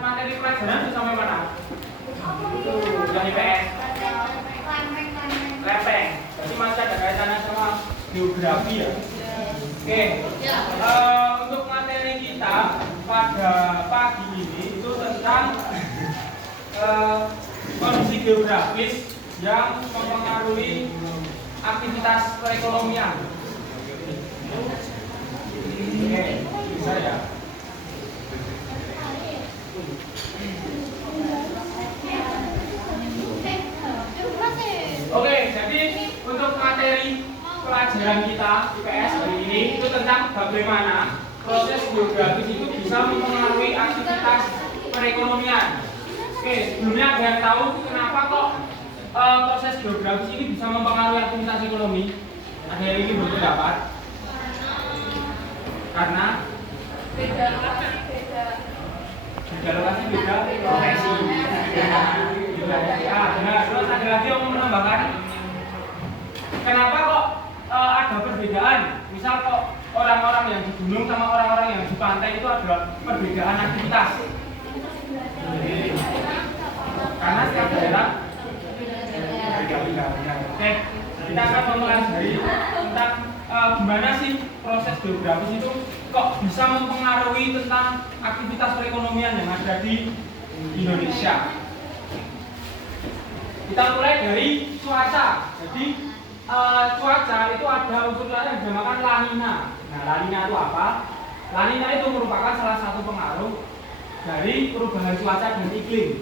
materi pelajaran itu sampai mana? Yang IPS. Lempeng. Jadi masih ada kaitannya sama geografi ya. Oke. Untuk materi kita pada pagi ini itu tentang kondisi geografis yang mempengaruhi aktivitas perekonomian. Oke, bisa ya. Oke, jadi untuk materi pelajaran kita IPS hari ini itu tentang bagaimana proses geografis itu bisa mempengaruhi aktivitas perekonomian. Oke, sebelumnya ada yang tahu kenapa kok proses geografis ini bisa mempengaruhi aktivitas ekonomi? Ada yang ingin berpendapat? Karena beda lokasi, beda profesi. Benar. Terus ada lagi yang mau menambahkan? Kenapa kok ada perbedaan? Misal kok orang-orang yang di gunung sama orang-orang yang di pantai itu ada perbedaan aktivitas. Karena setiap daerah beda-beda. Oke, kita akan mempelajari tentang gimana sih proses geografis itu kok bisa mempengaruhi tentang aktivitas perekonomian yang ada di Indonesia. Kita mulai dari cuaca. Jadi cuaca itu ada unsur yang dinamakan La Nina. Nah, La Nina itu apa? La Nina itu merupakan salah satu pengaruh dari perubahan cuaca dan iklim.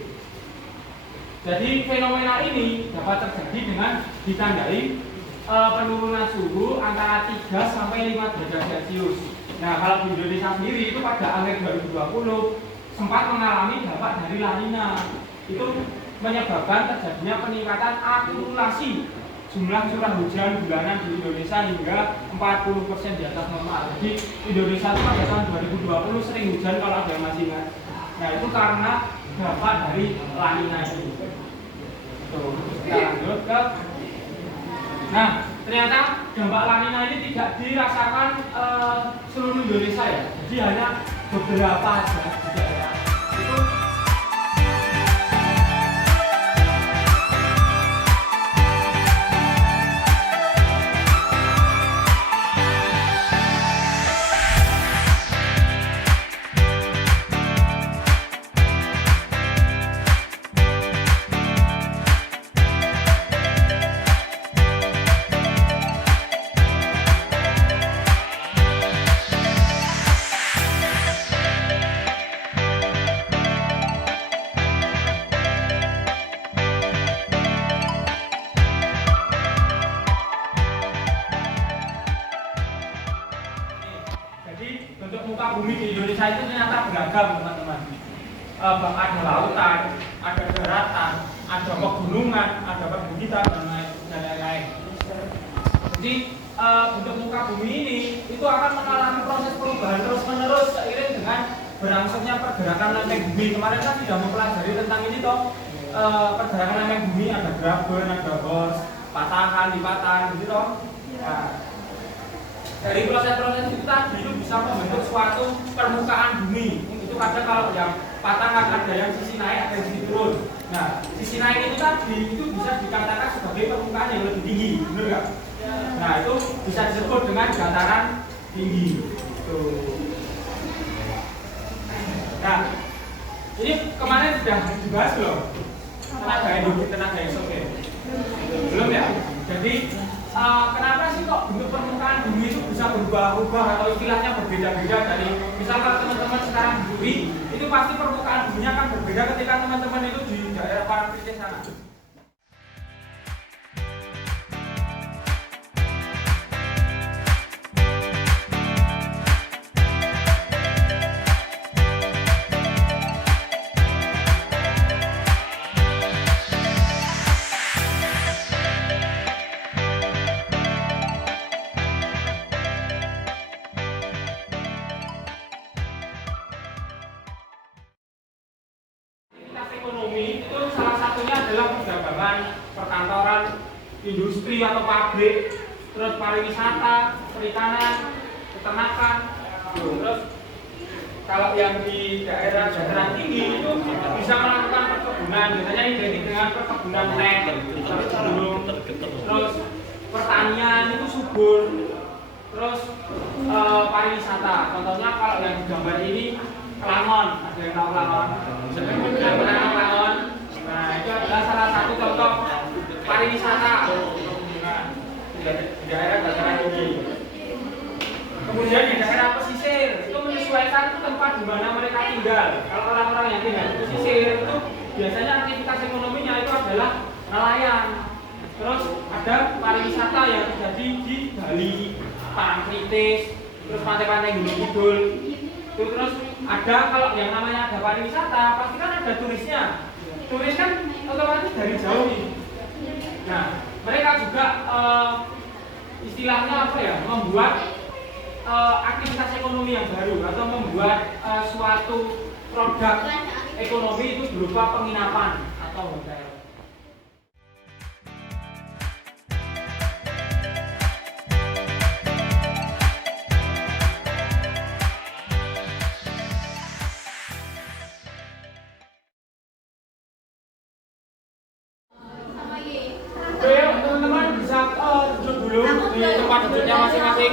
Jadi fenomena ini dapat terjadi dengan ditandai penurunan suhu antara 3 sampai 5 derajat Celcius. Nah, kalau di Indonesia sendiri itu pada akhir 2020 sempat mengalami dampak dari La Nina. Itu menyebabkan terjadinya peningkatan akumulasi jumlah curah hujan bulanan di Indonesia hingga 40% di atas normal. Jadi Indonesia itu pada tahun 2020 sering hujan kalau ada yang masih ingat. Nah, itu karena dampak dari La Nina ini. Tuh, kita lanjut ke. Nah, ternyata dampak La Nina ini tidak dirasakan seluruh Indonesia ya. Jadi hanya beberapa saja di daerah. Itu bentuk muka bumi di Indonesia itu ternyata beragam, teman-teman. Ada lautan, ada daratan, ada pegunungan, ada perbukitan dan lain-lain. Jadi bentuk muka bumi ini itu akan mengalami proses perubahan terus-menerus seiring dengan berlangsungnya pergerakan lempeng bumi. Kemarin kan sudah mempelajari tentang ini toh. Pergerakan lempeng bumi ada graben, ada bors, patahan, lipatan, gitu toh. Nah, dari proses-proses itu tadi itu bisa membentuk suatu permukaan bumi. Itu kadang kalau yang patahan ada yang sisi naik, ada yang sisi turun. Nah, sisi naik itu tadi itu bisa dikatakan sebagai permukaan yang lebih tinggi, benar nggak? Nah, itu bisa disebut dengan dataran tinggi. Tuh. Nah, ini kemarin sudah dibahas belum? Tenaga hidup, tenaga isoter. Belum ya? Jadi kenapa sih kok bentuk permukaan bumi itu bisa berubah-ubah atau istilahnya berbeda-beda dari misalkan teman-teman sekarang di bumi itu pasti permukaan buminya akan berbeda ketika teman-teman itu di daerah Parangtritis sana. Ekonomi itu salah satunya adalah perdagangan, perkantoran, industri atau pabrik, terus pariwisata, perikanan, peternakan. Terus kalau yang di daerah dataran tinggi biasanya identik dengan perkebunan teh, terus pertanian itu subur, terus pariwisata. Contohnya kalau yang di gambar ini Kelangon, ada yang tahu Kelangon? Yang pernah Kelangon. Nah itu adalah salah satu contoh pariwisata. Nah, di daerah dataran tinggi. Kemudian di daerah pesisir itu menyesuaikan tempat di mana mereka tinggal. Kalau orang-orang yang tinggal di pesisir itu biasanya aktivitas ekonominya itu adalah nelayan. Terus ada pariwisata yang terjadi di Bali, Parangtritis, terus pantai-pantai Gunung Kidul. Terus ada kalau yang namanya ada pariwisata, pasti kan ada turisnya. Turis kan otomatis dari jauh nih. Nah, mereka juga istilahnya apa ya, membuat aktivitas ekonomi yang baru atau membuat suatu produk ekonomi itu berupa penginapan atau hotel. Oke, teman-teman bisa duduk dulu di tempat duduknya masing-masing.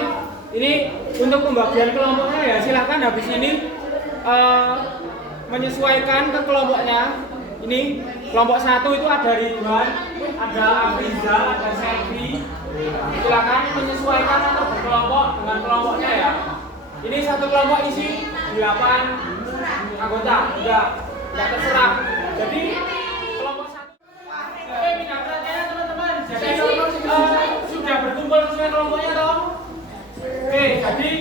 Ini untuk pembagian kelompoknya ya, silahkan habis ini menyesuaikan ke kelompoknya. Ini kelompok 1 itu ada Ridwan, ada Afrizal, ada Selvi. Silahkan menyesuaikan atau berkelompok dengan kelompoknya ya. Ini satu kelompok isi 8 anggota, enggak terserah. Jadi kelompok 1. Oke, minat perhatiannya teman-teman. Jadi sudah berkumpul sesuai kelompoknya toh? Oke, jadi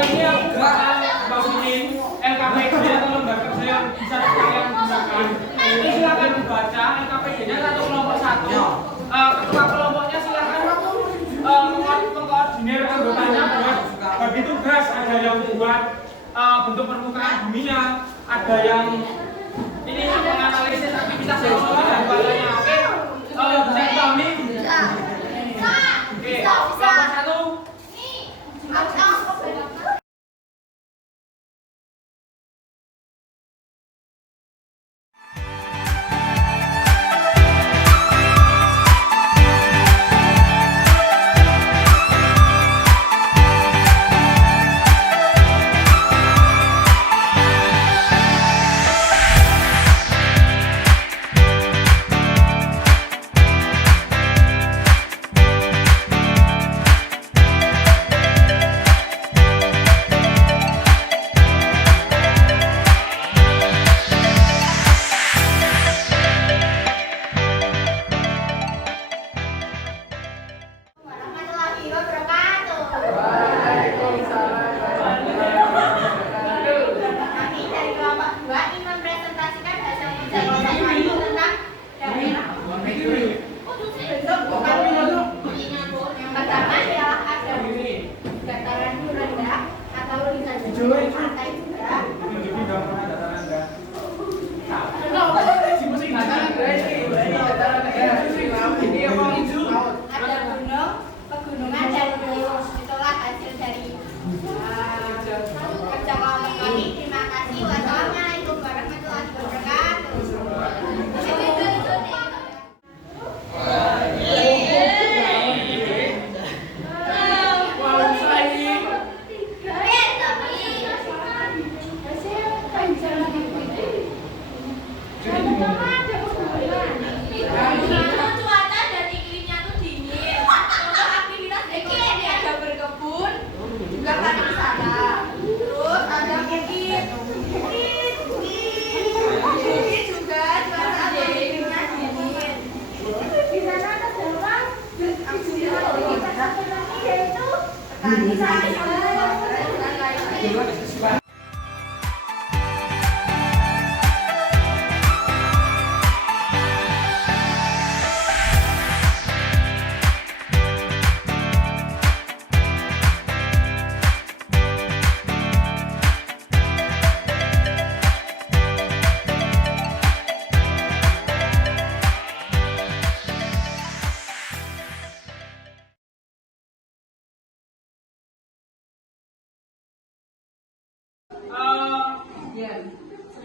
ini aku bakal bagiin LKPD atau lembaga kerja yang bisa kalian gunakan. Ini silakan membaca LKPD-nya satu kelompok 1. Ketua kelompoknya silakan mengkoordinir anggotanya buat bagi tugas. Ada yang buat bentuk permukaan buminya, ada yang ini menganalisis aktivitas ekonomi dan sebagainya. Oke, bisa dipahami? Oke, kelompok 1.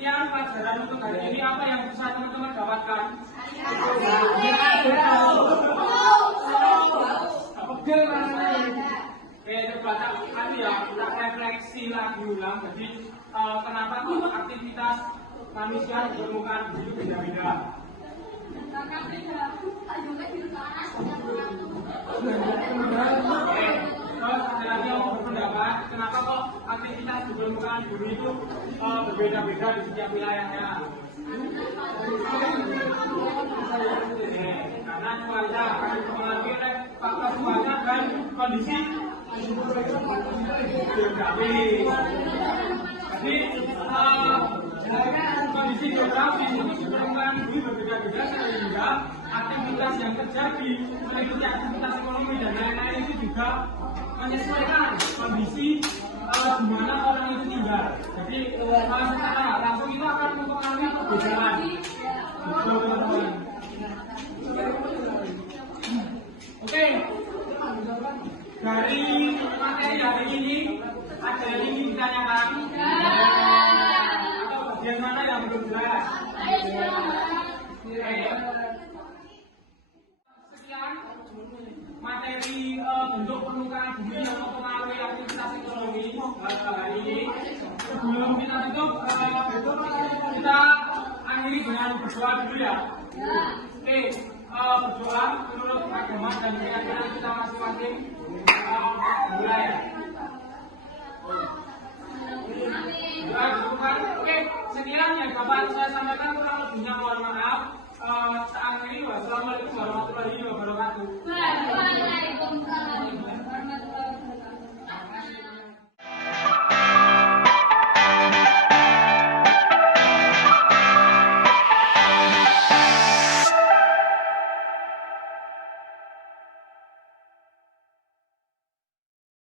sekian pelajaran untuk hari ini. Apa yang bisa teman-teman dapatkan? Oke, coba tadi ya kita refleksi lagi ulang. Jadi kenapa kok aktivitas manusia di permukaan itu beda-beda? Terus ada lagi yang berpendapat kenapa kok aktivitas di permukaan bumi itu berbeda-beda di setiap wilayahnya? Karena cuaca akan dipengaruhi oleh faktor cuaca dan kondisi geografis. Jadi kondisi geografis itu di permukaan bumi berbeda-beda sehingga aktivitas yang terjadi meliputi aktivitas ekonomi dan lain-lain itu juga menyesuaikan kondisi di mana orang itu tinggal. Jadi secara langsung itu akan mempengaruhi perbedaan. Oke, dari materi hari ini ada yang ingin ditanyakan? Atau bagian mana yang belum jelas? Sekian materi bentuk permukaan bumi yang mempengaruhi aktivitas ekonomi hari ini. Sebelum kita tutup, kita akhiri dengan berdoa dulu ya. Oke, berdoa menurut agama dan keyakinan kita masing-masing. Mulai ya. Oke, sekian yang dapat saya sampaikan, kurang lebihnya mohon maaf. Saat ini wassalamualaikum warahmatullahi wabarakatuh.